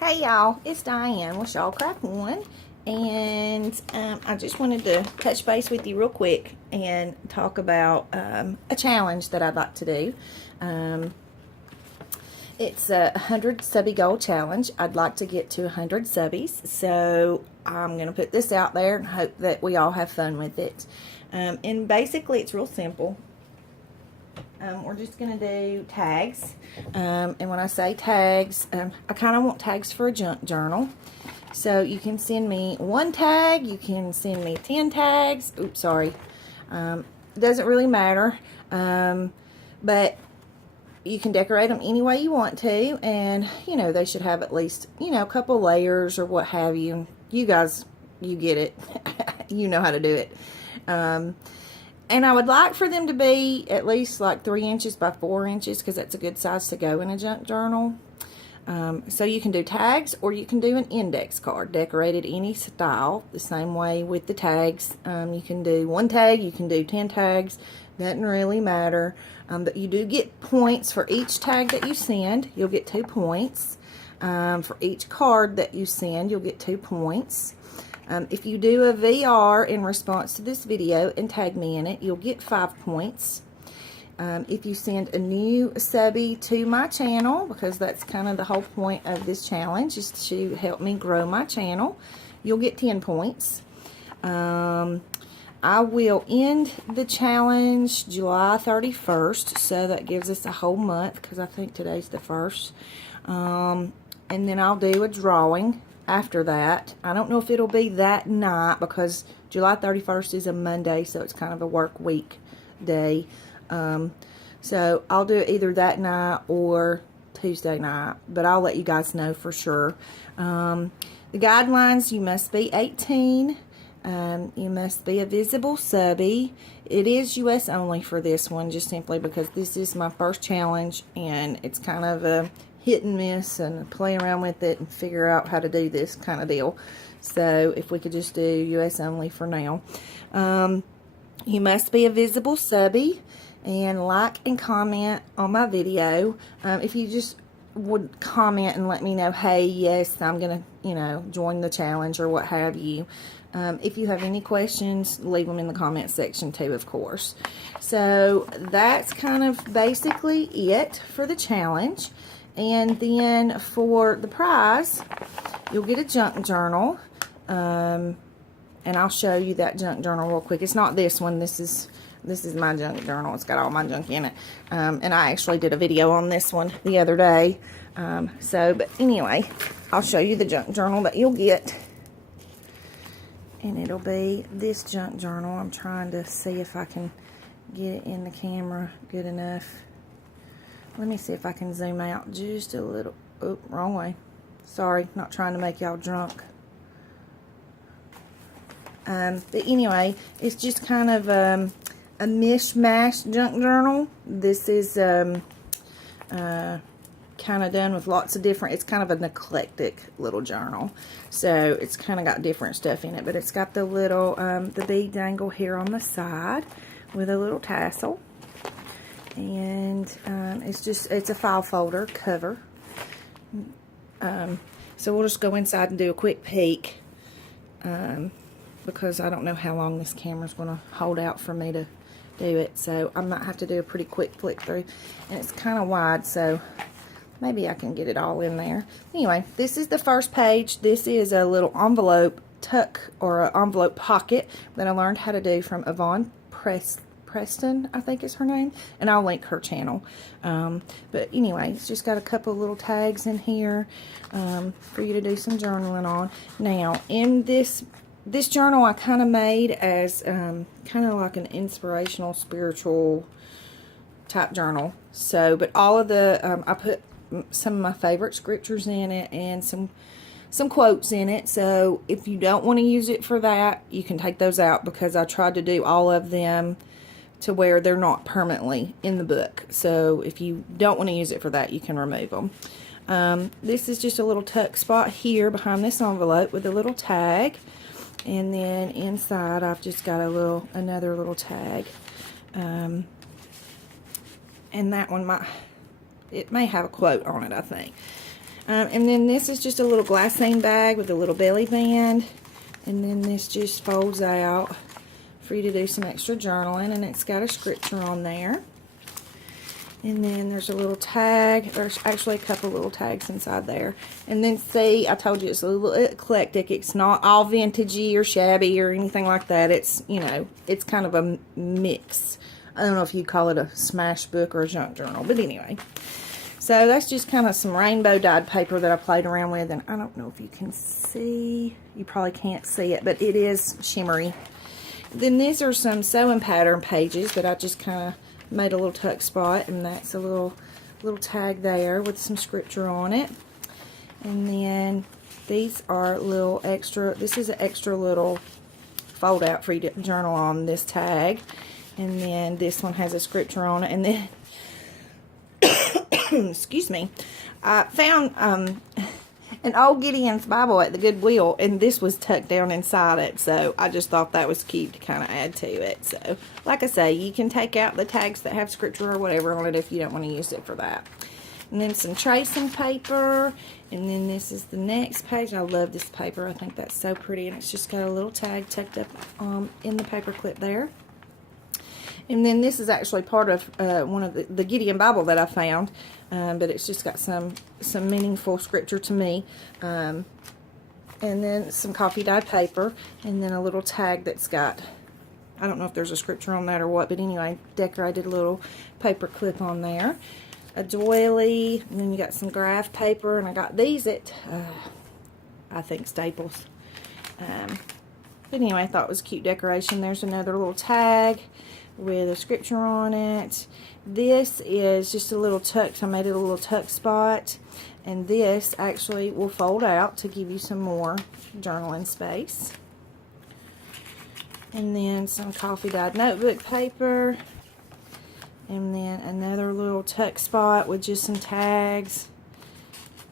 Hey y'all, it's Diane with Shawl Craft One, and I just wanted to touch base with you real quick and talk about a challenge that I'd like to do. It's a 100 subby goal challenge. I'd like to get to 100 subbies, so I'm going to put this out there and hope that we all have fun with it. And basically, it's real simple. We're just going to do tags, and when I say tags, I kind of want tags for a junk journal. So you can send me one tag, you can send me 10 tags. Oops, sorry. It doesn't really matter, but you can decorate them any way you want to, and you know, they should have at least, you know, a couple layers or what have you. You guys, you get it. You know how to do it. And I would like for them to be at least like 3 inches by 4 inches, because that's a good size to go in a junk journal. So you can do tags, or you can do an index card, decorated any style, the same way with the tags. You can do 1 tag, you can do 10 tags, doesn't really matter. But you do get points for each tag that you send. You'll get 2 points. For each card that you send, you'll get 2 points. If you do a VR in response to this video and tag me in it, you'll get 5 points. If you send a new subby to my channel, because that's kind of the whole point of this challenge, is to help me grow my channel, you'll get 10 points. I will end the challenge July 31st, so that gives us a whole month, because I think today's the 1st. And then I'll do a drawing after that. I don't know if it'll be that night, because July 31st is a Monday, so it's kind of a work week day. So I'll do it either that night or Tuesday night, but I'll let you guys know for sure. The guidelines: you must be 18. You must be a visible subby. It is US only for this one, just simply because this is my first challenge, and it's kind of a hit and miss and play around with it and figure out how to do this kind of deal. So if we could just do US only for now. You must be a visible subby and like and comment on my video. If you just would comment and let me know, hey, yes, I'm gonna, you know, join the challenge or what have you. If you have any questions, leave them in the comment section too, of course. So that's kind of basically it for the challenge. And then for the prize, you'll get a junk journal. And I'll show you that junk journal real quick. It's not this one. This is my junk journal. It's got all my junk in it. And I actually did a video on this one the other day. But anyway, I'll show you the junk journal that you'll get. And it'll be this junk journal. I'm trying to see if I can get it in the camera good enough. Let me see if I can zoom out just a little. Oh, wrong way. Sorry, not trying to make y'all drunk. But anyway, it's just kind of a mishmash junk journal. This is kind of done with lots of different, it's kind of an eclectic little journal. So it's kind of got different stuff in it, but it's got the little, the bead dangle here on the side with a little tassel. And it's a file folder cover. So we'll just go inside and do a quick peek, because I don't know how long this camera's going to hold out for me to do it. So I might have to do a pretty quick flick through. And it's kind of wide, so maybe I can get it all in there. Anyway, this is the first page. This is a little envelope tuck, or an envelope pocket, that I learned how to do from Yvonne Preston, I think is her name, and I'll link her channel. But anyway, it's just got a couple of little tags in here for you to do some journaling on. Now, in this journal, I kind of made as kind of like an inspirational, spiritual type journal. So, but all of the I put some of my favorite scriptures in it and some quotes in it. So if you don't want to use it for that, you can take those out, because I tried to do all of them to where they're not permanently in the book. So if you don't want to use it for that, you can remove them. This is just a little tuck spot here behind this envelope with a little tag, and then inside I've just got another little tag. And that one it may have a quote on it, I think. And then this is just a little glassine bag with a little belly band. And then this just folds out for you to do some extra journaling. And it's got a scripture on there. And then there's a little tag. There's actually a couple little tags inside there. And then see, I told you it's a little eclectic. It's not all vintagey or shabby or anything like that. It's, you know, it's kind of a mix. I don't know if you call it a smash book or a junk journal. But anyway. So that's just kind of some rainbow dyed paper that I played around with. And I don't know if you can see. You probably can't see it. But it is shimmery. Then these are some sewing pattern pages that I just kind of made a little tuck spot, and that's a little tag there with some scripture on it. And then these are little extra, this is an extra little fold out for you to journal on, this tag. And then this one has a scripture on it. And then excuse me, I found an old Gideon's Bible at the Goodwill, and this was tucked down inside it, so I just thought that was cute to kind of add to it. So, like I say, you can take out the tags that have scripture or whatever on it if you don't want to use it for that. And then some tracing paper, and then this is the next page. I love this paper. I think that's so pretty, and it's just got a little tag tucked up in the paper clip there. And then this is actually part of one of the Gideon Bible that I found, but it's just got some meaningful scripture to me. And then some coffee dyed paper, and then a little tag that's got, I don't know if there's a scripture on that or what, but anyway, decorated a little paper clip on there. A doily, and then you got some graph paper, and I got these at, I think, Staples. But anyway, I thought it was a cute decoration. There's another little tag with a scripture on it. This is just a little tuck, so I made it a little tuck spot, and this actually will fold out to give you some more journaling space. And then some coffee dyed notebook paper, and then another little tuck spot with just some tags.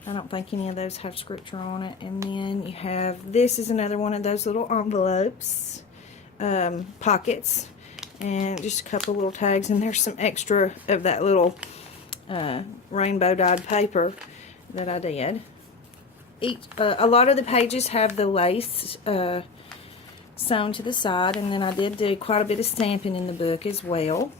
I don't think any of those have scripture on it. And then you have, this is another one of those little envelopes, pockets, and just a couple little tags, and there's some extra of that little rainbow dyed paper that I did. A lot of the pages have the lace sewn to the side, and then I did do quite a bit of stamping in the book as well.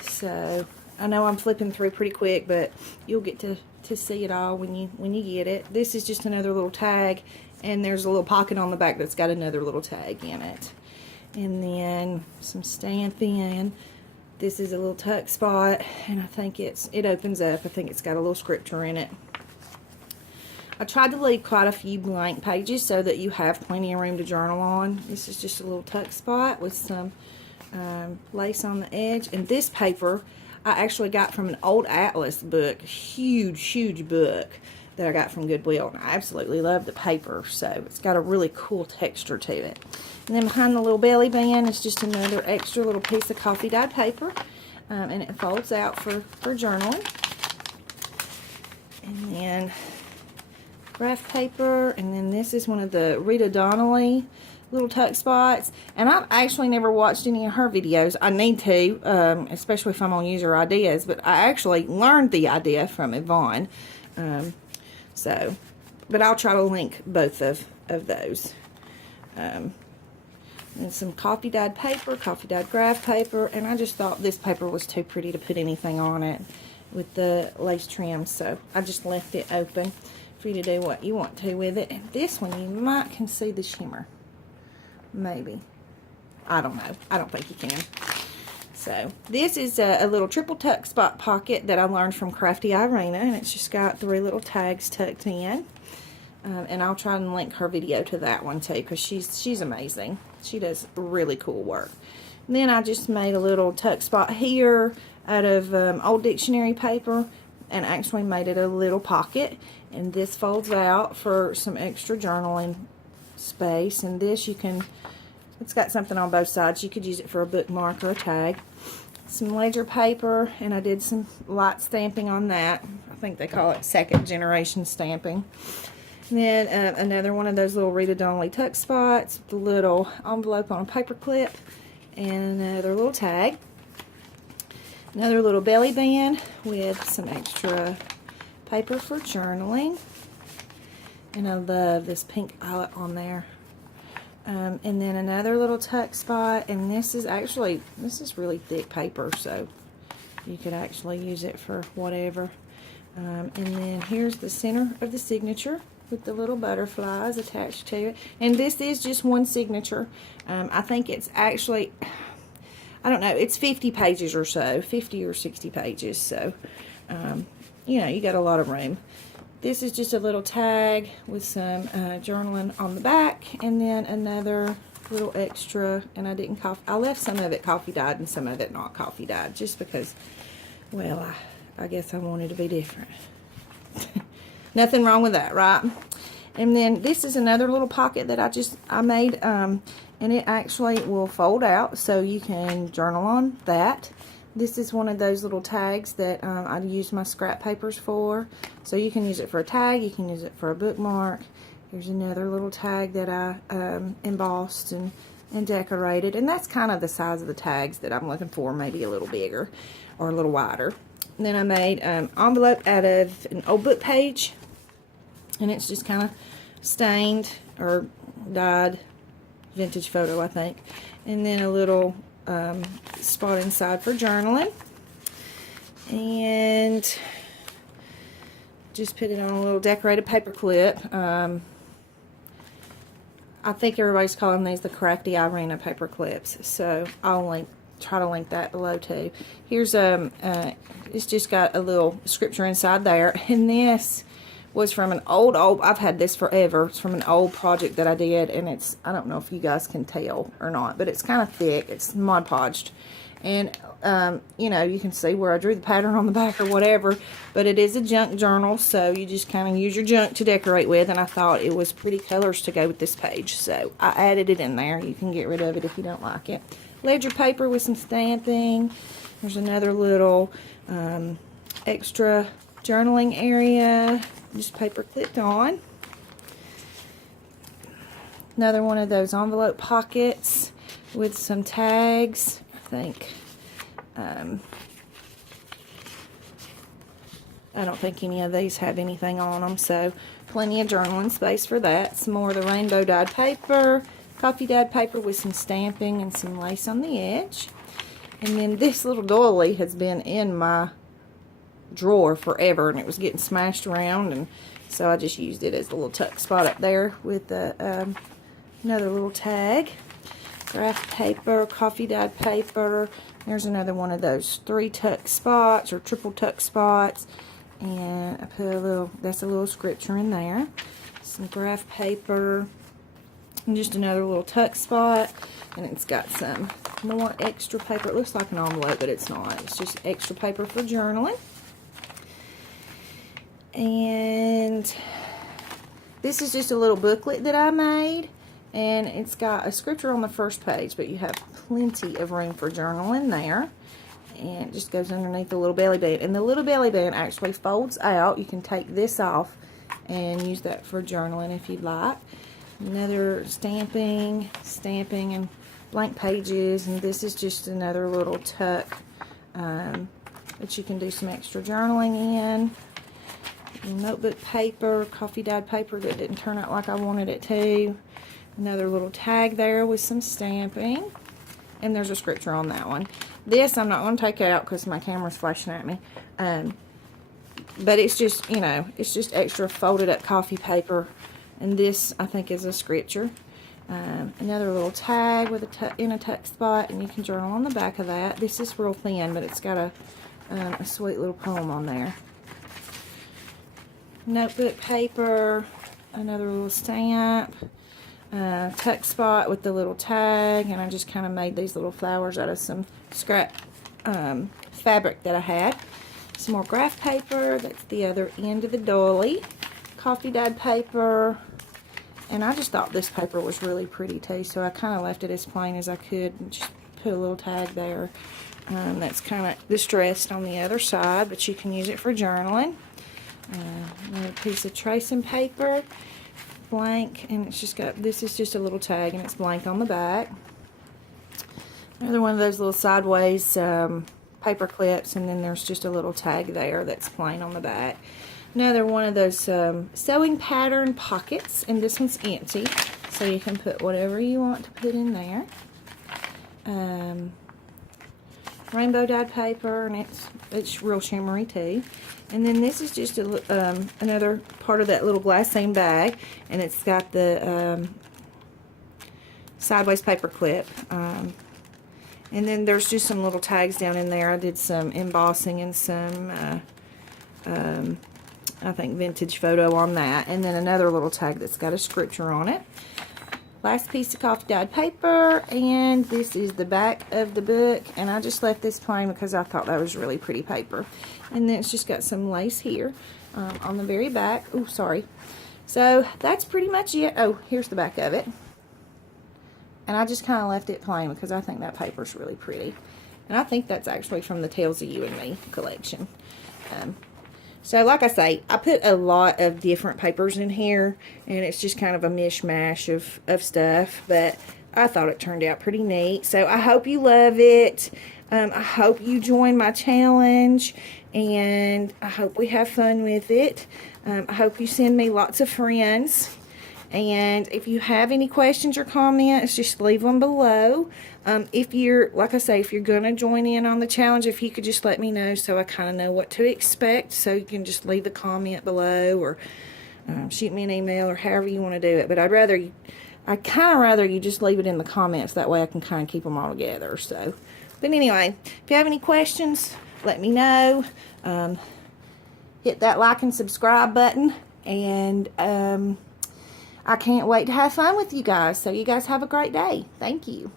So I know I'm flipping through pretty quick, but you'll get to see it all when you get it. This is just another little tag, and there's a little pocket on the back that's got another little tag in it. And then some stamping. This is a little tuck spot, and I think it opens up. I think it's got a little scripture in it. I tried to leave quite a few blank pages so that you have plenty of room to journal on. This is just a little tuck spot with some lace on the edge. And this paper I actually got from an old Atlas book, huge book that I got from Goodwill, and I absolutely love the paper, so it's got a really cool texture to it. And then behind the little belly band is just another extra little piece of coffee dyed paper, and it folds out for journaling. And then graph paper, and then this is one of the Rita Donnelly little tuck spots, and I've actually never watched any of her videos. I need to, especially if I'm on user ideas, but I actually learned the idea from Yvonne. But I'll try to link both of those. And some coffee dyed paper, coffee dyed graph paper, and I just thought this paper was too pretty to put anything on it with the lace trim, so I just left it open for you to do what you want to with it. And this one, you might can see the shimmer. Maybe. I don't know. I don't think you can. So, this is a little triple tuck spot pocket that I learned from Crafty Irina, and it's just got 3 little tags tucked in. And I'll try and link her video to that one too, because she's amazing. She does really cool work. And then I just made a little tuck spot here out of old dictionary paper, and actually made it a little pocket. And this folds out for some extra journaling space. And this it's got something on both sides. You could use it for a bookmark or a tag. Some ledger paper, and I did some light stamping on that. I think they call it second generation stamping. And then another one of those little Rita Donnelly tuck spots with a little envelope on a paper clip, and another little tag. Another little belly band with some extra paper for journaling. And I love this pink eyelet on there. And then another little tuck spot, and this is really thick paper, so you could actually use it for whatever. And then here's the center of the signature with the little butterflies attached to it. And this is just one signature. I think it's actually, I don't know, it's 50 pages or so, 50 or 60 pages, so, you know, you got a lot of room. This is just a little tag with some journaling on the back, and then another little extra, and I left some of it coffee dyed and some of it not coffee dyed, just because, well, I guess I wanted to be different. Nothing wrong with that, right? And then this is another little pocket that I made, and it actually will fold out, so you can journal on that. This is one of those little tags that I use my scrap papers for. So you can use it for a tag, you can use it for a bookmark. Here's another little tag that I embossed and decorated. And that's kind of the size of the tags that I'm looking for, maybe a little bigger or a little wider. And then I made an envelope out of an old book page. And it's just kind of stained or dyed, vintage photo, I think. And then a little spot inside for journaling, and just put it on a little decorated paper clip. I think everybody's calling these the Crafty Irina paper clips, so I'll try to link that below too. Here's it's just got a little scripture inside there, and this was from an old, I've had this forever. It's from an old project that I did, and it's, I don't know if you guys can tell or not, but it's kind of thick. It's Mod Podged. And, you know, you can see where I drew the pattern on the back or whatever, but it is a junk journal, so you just kind of use your junk to decorate with, and I thought it was pretty colors to go with this page, so I added it in there. You can get rid of it if you don't like it. Ledger paper with some stamping. There's another little extra journaling area, just paper clipped on. Another one of those envelope pockets with some tags. I think I don't think any of these have anything on them, so plenty of journaling space for that. Some more of the rainbow dyed paper, coffee dyed paper with some stamping and some lace on the edge. And then this little doily has been in my drawer forever, and it was getting smashed around, and so I just used it as a little tuck spot up there with another little tag. Graph paper, coffee dyed paper. There's another one of those 3 tuck spots or triple tuck spots, and I put that's a little scripture in there. Some graph paper, and just another little tuck spot, and it's got some more extra paper. It looks like an envelope, but it's not. It's just extra paper for journaling. And this is just a little booklet that I made, and it's got a scripture on the first page, but you have plenty of room for journaling there. And it just goes underneath the little belly band, and the little belly band actually folds out. You can take this off and use that for journaling if you'd like. Another stamping and blank pages, and this is just another little tuck that you can do some extra journaling in. Notebook paper, coffee dyed paper that didn't turn out like I wanted it to. Another little tag there with some stamping, and there's a scripture on that one. This I'm not going to take out because my camera's flashing at me, but it's just, you know, it's just extra folded up coffee paper, and this I think is a scripture. Another little tag with a tuck spot, and you can journal on the back of that. This is real thin, but it's got a sweet little poem on there. Notebook paper, another little stamp, tuck spot with the little tag, and I just kind of made these little flowers out of some scrap fabric that I had. Some more graph paper, that's the other end of the doily. Coffee dyed paper, and I just thought this paper was really pretty too, so I kind of left it as plain as I could and just put a little tag there. That's kind of distressed on the other side, but you can use it for journaling. Another piece of tracing paper, blank, and it's just got, this is just a little tag, and it's blank on the back. Another one of those little sideways paper clips, and then there's just a little tag there that's plain on the back. Another one of those sewing pattern pockets, and this one's empty, so you can put whatever you want to put in there. Rainbow dyed paper, and it's real shimmery too. And then this is just another part of that little glassine bag, and it's got the sideways paper clip. And then there's just some little tags down in there. I did some embossing and some, I think, vintage photo on that. And then another little tag that's got a scripture on it. Last piece of coffee dyed paper, and this is the back of the book, and I just left this plain because I thought that was really pretty paper. And then it's just got some lace here on the very back. Oh, sorry. So that's pretty much it. Oh, here's the back of it. And I just kind of left it plain because I think that paper's really pretty. And I think that's actually from the Tales of You and Me collection. So like I say, I put a lot of different papers in here, and it's just kind of a mishmash of stuff, but I thought it turned out pretty neat. So I hope you love it. I hope you join my challenge, and I hope we have fun with it. I hope you send me lots of friends. And if you have any questions or comments, just leave them below. If you're, like I say, if you're going to join in on the challenge, if you could just let me know so I kind of know what to expect. So you can just leave a comment below, or shoot me an email, or however you want to do it. But I'd kind of rather you just leave it in the comments. That way I can kind of keep them all together. So, but anyway, if you have any questions, let me know. Hit that like and subscribe button. And I can't wait to have fun with you guys. So you guys have a great day. Thank you.